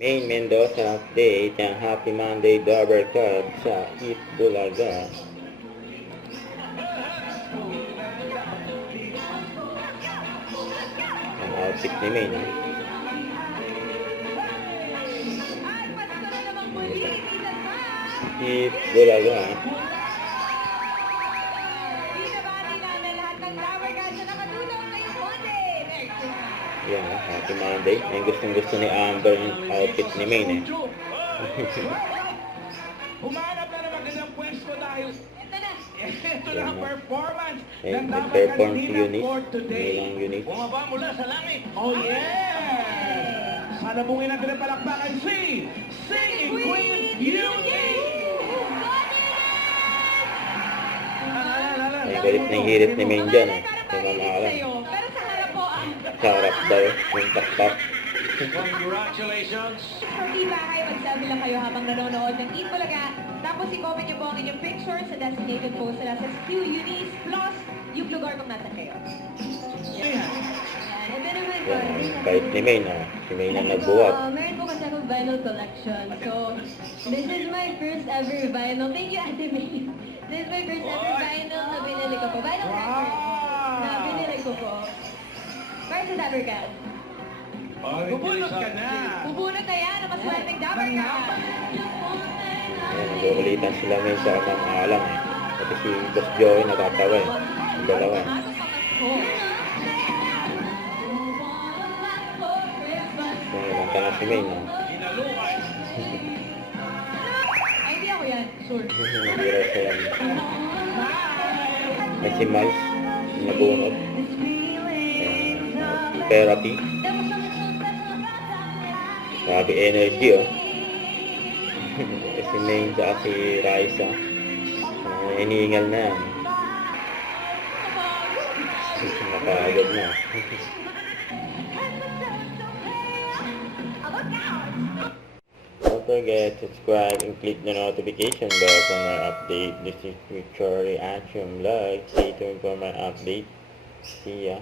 Main Mendoza update ang Happy Monday Double Cup sa Eat Bulaga. Ang outfit ni Main, ha? Eat Bulaga, ha? Yan, ha? Happy Monday. May gustong-gusto ni Amber yung outfit ni Main, eh. Humanap na ng magandang pwesto dahil ito na ang performance Eh, ng dapat nag-perform si kanina Eunice. for today. Nilang Eunice. Bumaba mula sa langit. Oh yeah! Sana bungin natin ang palakpakan si Singing Queen Eunice! Ay, galit na yung hirit ni Main dyan, eh. Kaya mamakalan. Pero sa harap po ang Sa harap daw, yung tak-tak. Congratulations! Shorty bahay, magsabi lang kayo habang nanonood ng Eat Bulaga. Tapos i-comment niyo po ang inyong picture sa designated post sa Q Eunice plus yung lugar kung nasan kayo. Ayan. And then naman po, Yan, bait ni Main, ha? Si Main ang nagbuhat. meron po kasi akong vinyl collection. So, this is my first ever vinyl. Thank you, Ate May. This is my first ever vinyl na binili ko po. Vinyl record na binili ko po. Para sa Dabarcad. Bubunot ka na! Bubunot na yan ang maswerteng Dabarcad. Ayan, nagkukulitan sila Main sa mamakalan, eh. Pati si Boss Joey natatawa, eh. Yung dalawa. Kumanta na si Main, ha? Ay, hindi ako yan. Sure. Hindi raw siya yan. May si Miles, yung nabunot. Therapy. Grabe energy, oh. Si Main sa si Raisa. Iniingal na yan. Nakagod na. Don't forget to subscribe and click the notification bell for my update. This is Future Reaction Vlog. Stay tuned for my update. See ya.